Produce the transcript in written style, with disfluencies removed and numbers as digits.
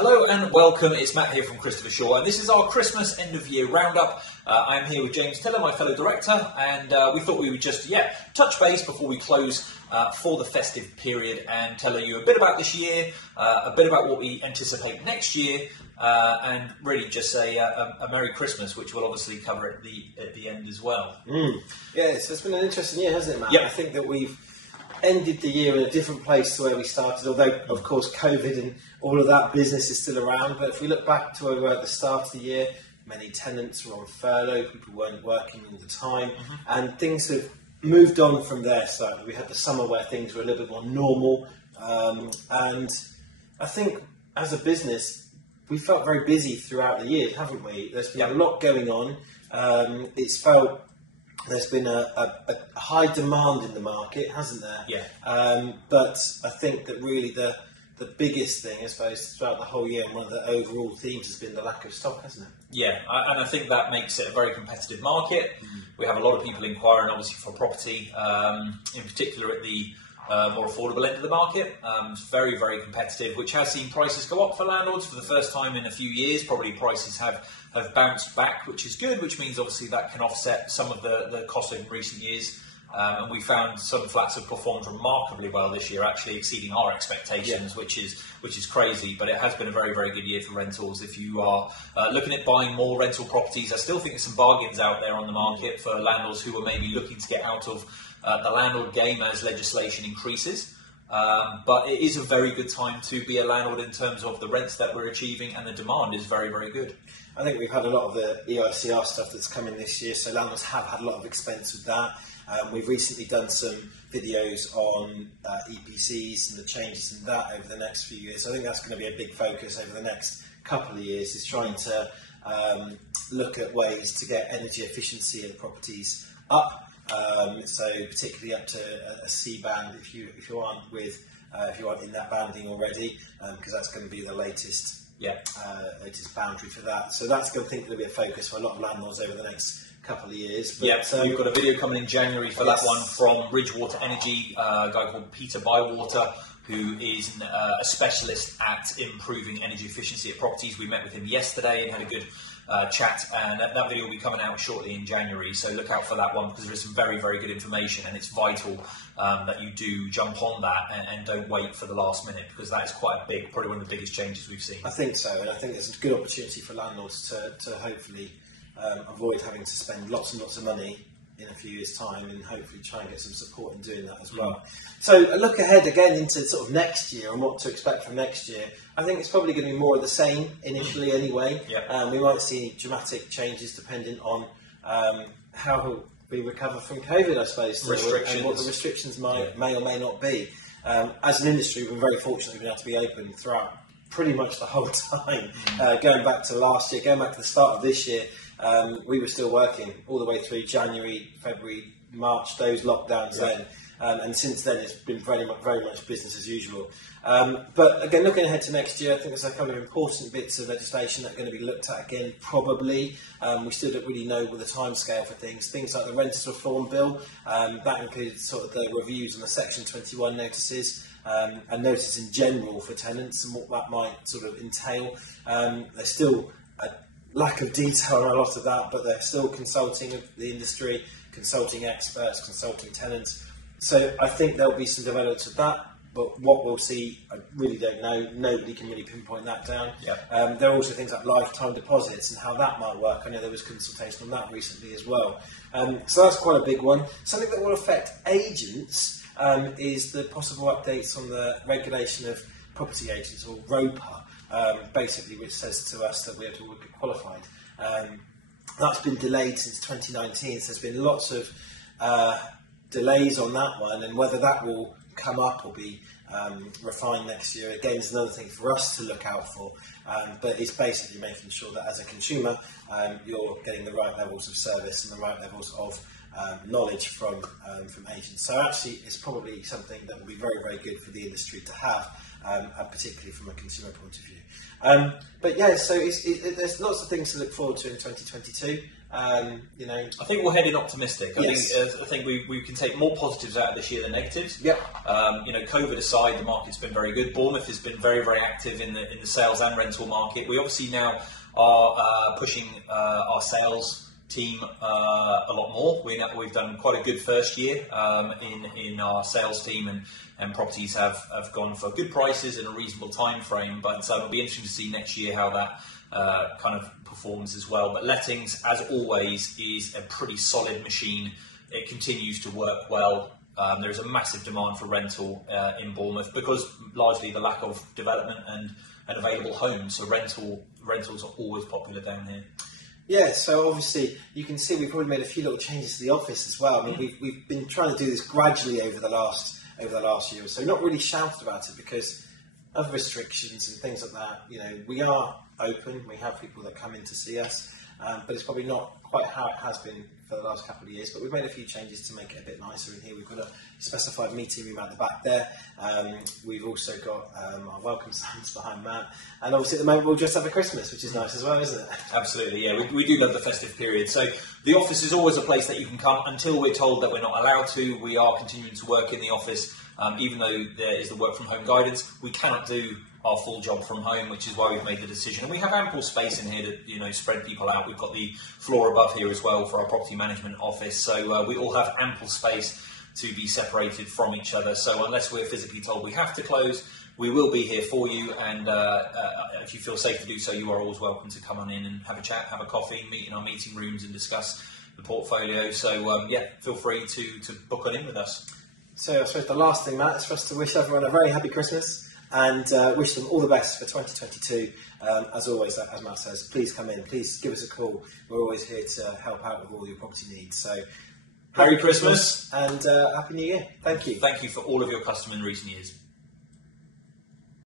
Hello and welcome, it's Matt here from Christopher Shaw, and this is our Christmas end of year roundup. I'm here with James Tiller, my fellow director, and we thought we would just touch base before we close for the festive period and tell you a bit about this year, a bit about what we anticipate next year, and really just say a Merry Christmas, which we'll obviously cover at the end as well. Yeah, so it's been an interesting year, hasn't it, Matt? Yep. I think that we've ended the year in a different place to where we started, although of course COVID and all of that business is still around. But if we look back to where we were at the start of the year, many tenants were on furlough, people weren't working all the time, and things have moved on from there. So we had the summer where things were a little bit more normal, and I think as a business we felt very busy throughout the year, haven't we? There's been a lot going on. It's felt there's been a high demand in the market, hasn't there? Yeah. But I think that really the biggest thing, I suppose, throughout the whole year, and one of the overall themes has been the lack of stock, hasn't it? Yeah, and I think that makes it a very competitive market. We have a lot of people inquiring, obviously, for property, in particular at the more affordable end of the market. It's very, very competitive, which has seen prices go up for landlords for the first time in a few years. Probably prices have bounced back, which is good, which means obviously that can offset some of the cost in recent years. And we found some flats have performed remarkably well this year, actually exceeding our expectations, which is crazy. But it has been a very, very good year for rentals. If you are looking at buying more rental properties, I still think there's some bargains out there on the market for landlords who are maybe looking to get out of the landlord game as legislation increases. But it is a very good time to be a landlord in terms of the rents that we're achieving, and the demand is very, very good. I think we've had a lot of the EICR stuff that's coming this year, so landlords have had a lot of expense with that. We've recently done some videos on EPCs and the changes in that over the next few years. So I think that's going to be a big focus over the next couple of years, is trying to look at ways to get energy efficiency in properties up. So particularly up to a C band if you aren't in that banding already, because that's going to be the latest boundary for that. So that's going to be a focus for a lot of landlords over the next couple of years. But, we've got a video coming in January for that one from Bridgewater Energy, a guy called Peter Bywater, who is a specialist at improving energy efficiency at properties. We met with him yesterday and had a good chat, and that video will be coming out shortly in January, so look out for that one, because there is some very, very good information, and it's vital that you do jump on that and don't wait for the last minute, because that is quite probably one of the biggest changes we've seen. I think so, and I think there's a good opportunity for landlords to hopefully avoid having to spend lots and lots of money in a few years' time, and hopefully try and get some support in doing that as well. So a look ahead again into sort of next year and what to expect from next year. I think it's probably going to be more of the same initially anyway. We might see dramatic changes depending on how we recover from COVID, I suppose, and what the restrictions may or may not be. As an industry, we've been very fortunate we've been able to be open throughout pretty much the whole time. Going back to last year, going back to the start of this year, we were still working all the way through January, February, March, those lockdowns then. And since then, it's been very much business as usual. But again, looking ahead to next year, I think there's a couple of important bits of legislation that are going to be looked at again, probably. We still don't really know the timescale for things. Things like the Renters Reform Bill, that includes sort of the reviews on the Section 21 notices, and notices in general for tenants and what that might sort of entail. There's still a lack of detail on a lot of that, but they're still consulting the industry, consulting experts, consulting tenants. So I think there'll be some developments of that, but what we'll see, I really don't know. Nobody can really pinpoint that down. There are also things like lifetime deposits and how that might work. I know there was consultation on that recently as well. So that's quite a big one. Something that will affect agents is the possible updates on the regulation of property agents, or ROPA, basically, which says to us that we have to get qualified. That's been delayed since 2019, so there's been lots of delays on that one, and whether that will come up or be refined next year, again, is another thing for us to look out for. But it's basically making sure that as a consumer, you're getting the right levels of service and the right levels of knowledge from agents. So actually, it's probably something that will be very, very good for the industry to have. particularly from a consumer point of view. But yeah, so there's lots of things to look forward to in 2022. You know, I think we're heading optimistic. Yes. I think we can take more positives out of this year than negatives. Yep. You know, COVID aside, the market's been very good. Bournemouth has been very, very active in the sales and rental market. We obviously now are pushing our sales team a lot more. We've done quite a good first year in our sales team, and properties have gone for good prices in a reasonable time frame. But it'll be interesting to see next year how that kind of performs as well. But lettings, as always, is a pretty solid machine. It continues to work well. There is a massive demand for rental in Bournemouth because largely the lack of development and available homes. So rentals are always popular down here. Yeah, so obviously you can see we've probably made a few little changes to the office as well. I mean, we've been trying to do this gradually over the last year or so. Not really shouted about it because of restrictions and things like that. You know, we are open. We have people that come in to see us, but it's probably not quite how it has been for the last couple of years. But we've made a few changes to make it a bit nicer in here. We've got a specified meeting room at the back there. We've also got our welcome signs behind Matt, and obviously at the moment we'll just have a Christmas, which is nice as well, isn't it? Absolutely, yeah. We do love the festive period. So the office is always a place that you can come until we're told that we're not allowed to. We are continuing to work in the office, even though there is the work from home guidance. We cannot do our full job from home, which is why we've made the decision. And we have ample space in here to spread people out. We've got the floor above here as well for our property management office. So we all have ample space to be separated from each other. So unless we're physically told we have to close, we will be here for you. And if you feel safe to do so, you are always welcome to come on in and have a chat, have a coffee, meet in our meeting rooms and discuss the portfolio. So feel free to book on in with us. So I suppose the last thing, Matt, is for us to wish everyone a very happy Christmas and wish them all the best for 2022. As always, as Matt says, please come in, please give us a call. We're always here to help out with all your property needs. So Merry Christmas and Happy New Year. Thank you. Thank you for all of your custom in recent years.